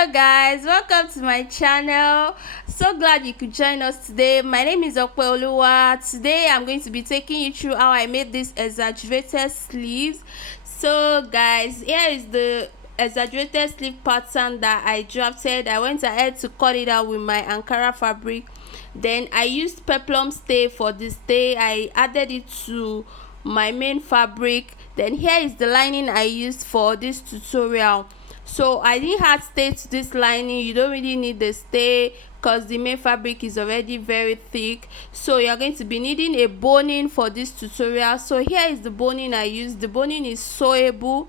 Hello guys, welcome to my channel. So glad you could join us today. My name is Okweoluwa. Today I'm going to be taking you through how I made these exaggerated sleeves. So guys, here is the exaggerated sleeve pattern that I drafted. I went ahead to cut it out with my Ankara fabric. Then I used peplum stay for this day. I added it to my main fabric. Then here is the lining I used for this tutorial. So I didn't add stay to this lining. You don't really need the stay because the main fabric is already very thick. So you're going to be needing a boning for this tutorial. So here is the boning I used. The boning is sewable.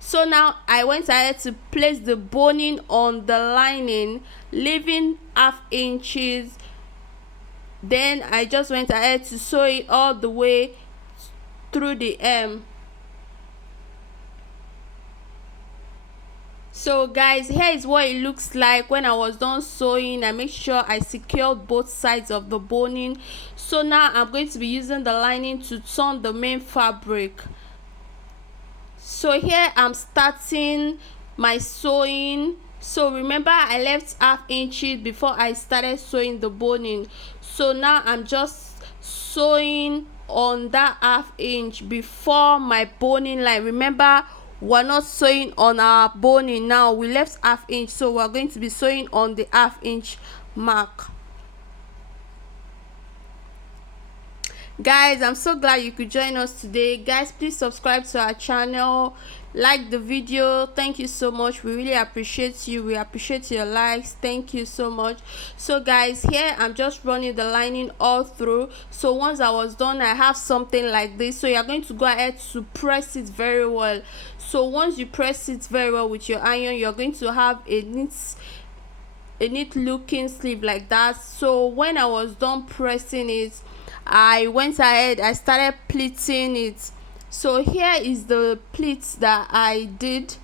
So now I went ahead to place the boning on the lining, leaving ½ inches. Then I just went ahead to sew it all the way through the hem. So guys, here is what it looks like when I was done sewing. I make sure I secured both sides of the boning. So now I'm going to be using the lining to turn the main fabric. So here I'm starting my sewing. So remember I left ½ inches before I started sewing the boning. So now I'm just sewing on that ½ inch before my boning line. Remember, we're not sewing on our boning now. We left ½ inch, so we're going to be sewing on the ½ inch mark. Guys, I'm so glad you could join us today. Guys, please subscribe to our channel, like the video. Thank you so much. We really appreciate you. We appreciate your likes. Thank you so much. So guys, here I'm just running the lining all through. So once I was done, I have something like this. So you're going to go ahead to press it very well. So once you press it very well with your iron, you're going to have a neat looking sleeve like that. So when I was done pressing it, I went ahead, I started pleating it. So here is the pleats that I did.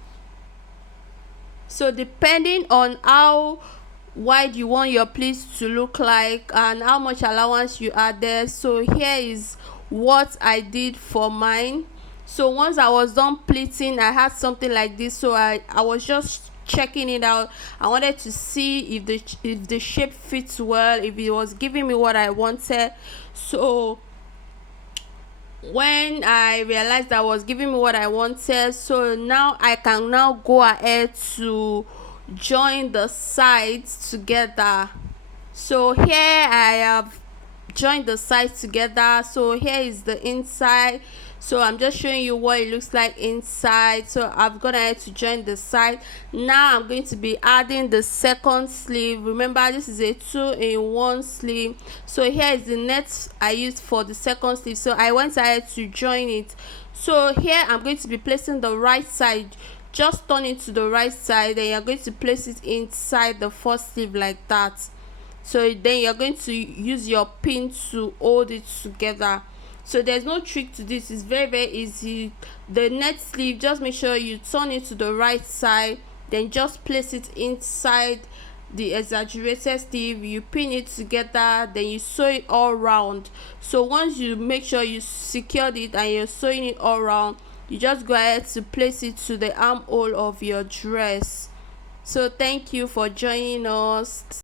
So depending on how wide you want your pleats to look like and how much allowance you add there, so here is what I did for mine. So once I was done pleating, I had something like this. So I was just checking it out. I wanted to see if the shape fits well, if it was giving me what I wanted. So when I realized I was giving me what I wanted, so now I can now go ahead to join the sides together. So here I have joined the sides together. So here is the inside. So I'm just showing you what it looks like inside. So I've gone ahead to join the side. Now I'm going to be adding the second sleeve. Remember, this is a 2-in-1 sleeve. So here is the net I used for the second sleeve. So I went ahead to join it. So here I'm going to be placing the right side. Just turn it to the right side, and you're going to place it inside the first sleeve like that. So then you're going to use your pin to hold it together. So there's no trick to this. It's very easy. The net sleeve, just make sure you turn it to the right side, then just place it inside the exaggerated sleeve. You pin it together, then you sew it all round. So once you make sure you secured it and you're sewing it all round, you just go ahead to place it to the armhole of your dress. So thank you for joining us.